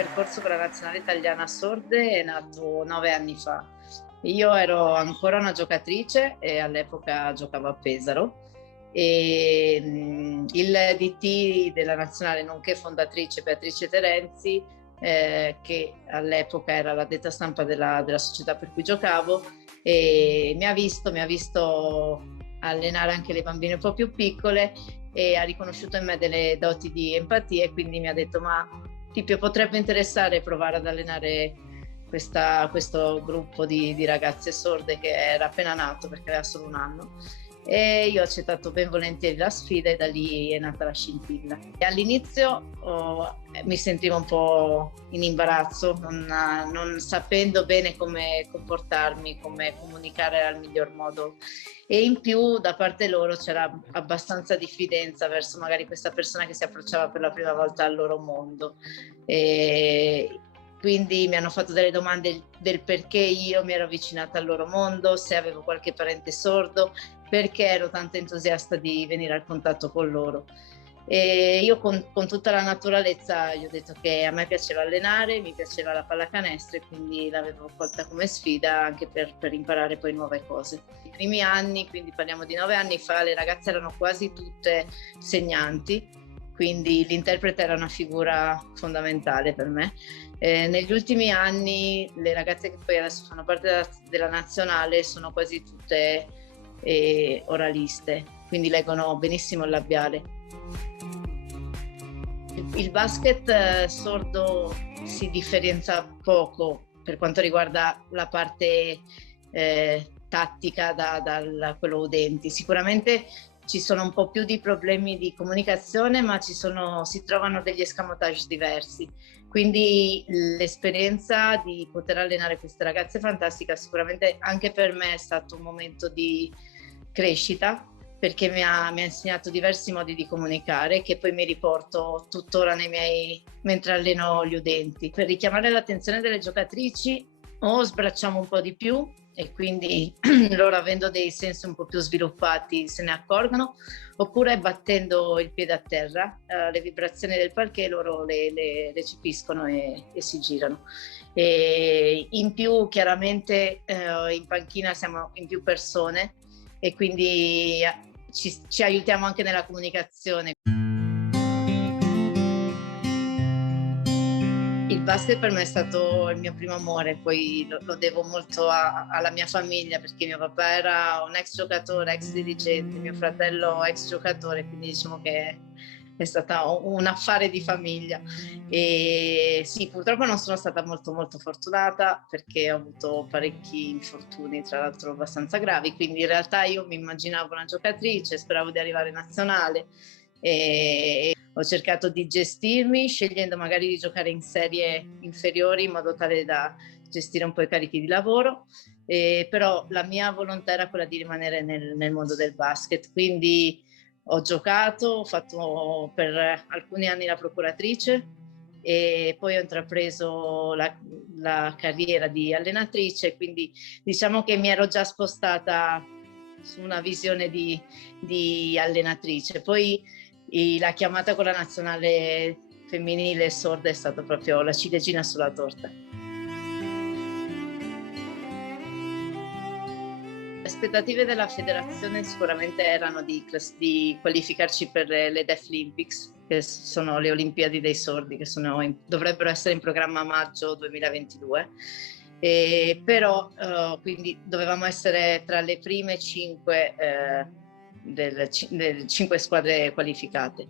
percorso con la Nazionale Italiana Sorde è nato 9 anni fa. Io ero ancora una giocatrice e all'epoca giocavo a Pesaro e il DT della Nazionale, nonché fondatrice Beatrice Terenzi, che all'epoca era l'addetta stampa della società per cui giocavo, e mi ha visto allenare anche le bambine un po' più piccole e ha riconosciuto in me delle doti di empatia e quindi mi ha detto: ma ti potrebbe interessare provare ad allenare questo gruppo di ragazze sorde che era appena nato perché aveva solo un anno. E io ho accettato ben volentieri la sfida e da lì è nata la scintilla. E all'inizio mi sentivo un po' in imbarazzo, non sapendo bene come comportarmi, come comunicare al miglior modo, e in più da parte loro c'era abbastanza diffidenza verso magari questa persona che si approcciava per la prima volta al loro mondo. E quindi mi hanno fatto delle domande del perché io mi ero avvicinata al loro mondo, se avevo qualche parente sordo, perché ero tanto entusiasta di venire al contatto con loro. E io con tutta la naturalezza gli ho detto che a me piaceva allenare, mi piaceva la pallacanestro e quindi l'avevo colta come sfida anche per imparare poi nuove cose. I primi anni, quindi parliamo di 9 anni fa, le ragazze erano quasi tutte segnanti, quindi l'interprete era una figura fondamentale per me. Negli ultimi anni le ragazze che poi adesso fanno parte della nazionale sono quasi tutte oraliste, quindi leggono benissimo il labiale. Il basket sordo si differenzia poco per quanto riguarda la parte tattica da quello udenti. Sicuramente ci sono un po' più di problemi di comunicazione, ma si trovano degli escamotage diversi. Quindi l'esperienza di poter allenare queste ragazze fantastiche sicuramente anche per me è stato un momento di crescita, perché mi ha insegnato diversi modi di comunicare che poi mi riporto tuttora mentre alleno gli udenti. Per richiamare l'attenzione delle giocatrici o sbracciamo un po' di più e quindi loro, avendo dei sensi un po' più sviluppati, se ne accorgono, oppure battendo il piede a terra, le vibrazioni del parquet loro le recepiscono e si girano. E in più chiaramente in panchina siamo in più persone e quindi ci aiutiamo anche nella comunicazione. Il basket per me è stato il mio primo amore, poi lo devo molto alla mia famiglia, perché mio papà era un ex giocatore, ex dirigente, mio fratello ex giocatore, quindi diciamo che è stato un affare di famiglia. E sì, purtroppo non sono stata molto molto fortunata perché ho avuto parecchi infortuni, tra l'altro abbastanza gravi, quindi in realtà io mi immaginavo una giocatrice, speravo di arrivare nazionale e ho cercato di gestirmi scegliendo magari di giocare in serie inferiori in modo tale da gestire un po' i carichi di lavoro, però la mia volontà era quella di rimanere nel mondo del basket, quindi ho giocato, ho fatto per alcuni anni la procuratrice e poi ho intrapreso la carriera di allenatrice, quindi diciamo che mi ero già spostata su una visione di allenatrice. Poi la chiamata con la nazionale femminile sorda è stata proprio la ciliegina sulla torta. Le aspettative della federazione sicuramente erano di qualificarci per le Deaflympics, che sono le Olimpiadi dei sordi, che dovrebbero essere in programma a maggio 2022. Però quindi dovevamo essere tra le prime 5 delle 5 squadre qualificate.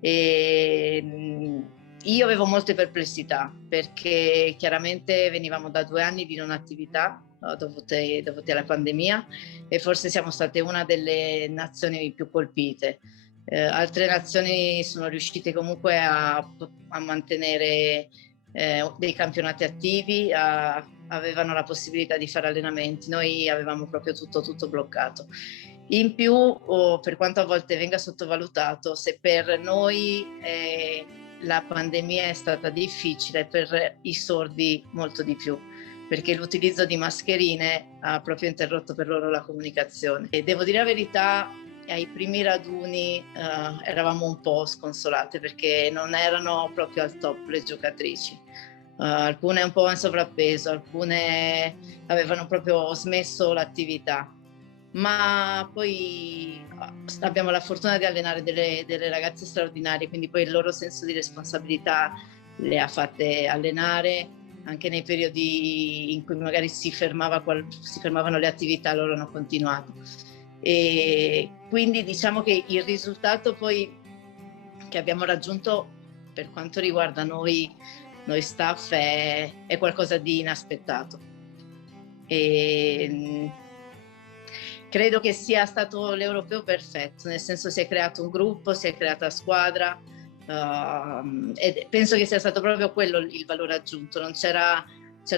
Io avevo molte perplessità perché chiaramente venivamo da 2 anni di non attività dovuti alla pandemia e forse siamo state una delle nazioni più colpite. Altre nazioni sono riuscite comunque a mantenere dei campionati attivi, avevano la possibilità di fare allenamenti, noi avevamo proprio tutto bloccato. In più, per quanto a volte venga sottovalutato, se per noi la pandemia è stata difficile, per i sordi molto di più, perché l'utilizzo di mascherine ha proprio interrotto per loro la comunicazione. E devo dire la verità, ai primi raduni eravamo un po' sconsolate perché non erano proprio al top le giocatrici. Alcune un po' in sovrappeso, alcune avevano proprio smesso l'attività, ma poi abbiamo la fortuna di allenare delle ragazze straordinarie, quindi poi il loro senso di responsabilità le ha fatte allenare anche nei periodi in cui magari si fermavano le attività, loro hanno continuato. E quindi diciamo che il risultato poi che abbiamo raggiunto per quanto riguarda noi staff è qualcosa di inaspettato. Credo che sia stato l'europeo perfetto, nel senso si è creato un gruppo, si è creata squadra, e penso che sia stato proprio quello il valore aggiunto. Non c'era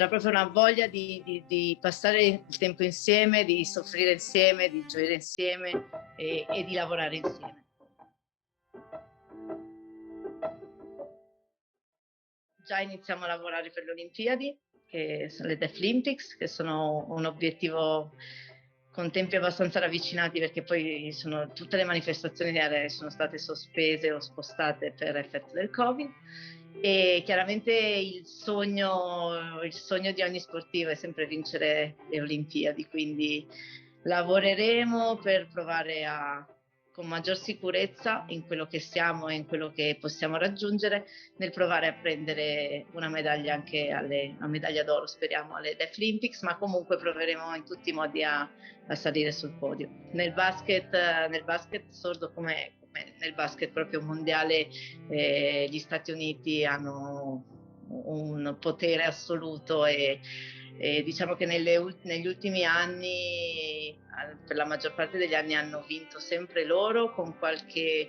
proprio una voglia di passare il tempo insieme, di soffrire insieme, di gioire insieme e di lavorare insieme. Già iniziamo a lavorare per le Olimpiadi, che sono le Deaflympics, che sono un obiettivo con tempi abbastanza ravvicinati perché poi tutte le manifestazioni sono state sospese o spostate per effetto del Covid e chiaramente il sogno di ogni sportivo è sempre vincere le Olimpiadi, quindi lavoreremo per provare con maggior sicurezza in quello che siamo e in quello che possiamo raggiungere, nel provare a prendere una medaglia anche a medaglia d'oro, speriamo, alle Deaflympics, ma comunque proveremo in tutti i modi a salire sul podio. Nel basket sordo come nel basket proprio mondiale, gli Stati Uniti hanno un potere assoluto e diciamo che negli ultimi anni, per la maggior parte degli anni, hanno vinto sempre loro, con qualche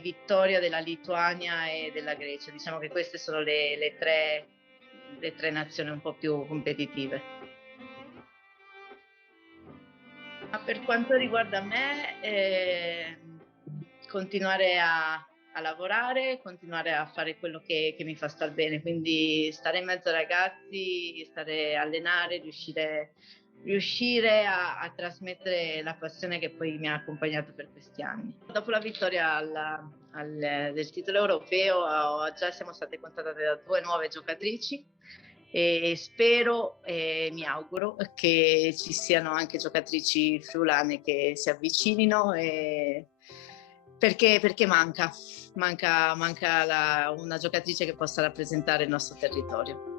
vittoria della Lituania e della Grecia. Diciamo che queste sono le tre nazioni un po' più competitive. Ma per quanto riguarda me, continuare a lavorare, continuare a fare quello che mi fa star bene, quindi stare in mezzo ai ragazzi, allenare, riuscire a trasmettere la passione che poi mi ha accompagnato per questi anni. Dopo la vittoria del titolo europeo già siamo state contattate da 2 nuove giocatrici e spero e mi auguro che ci siano anche giocatrici friulane che si avvicinino perché manca una giocatrice che possa rappresentare il nostro territorio.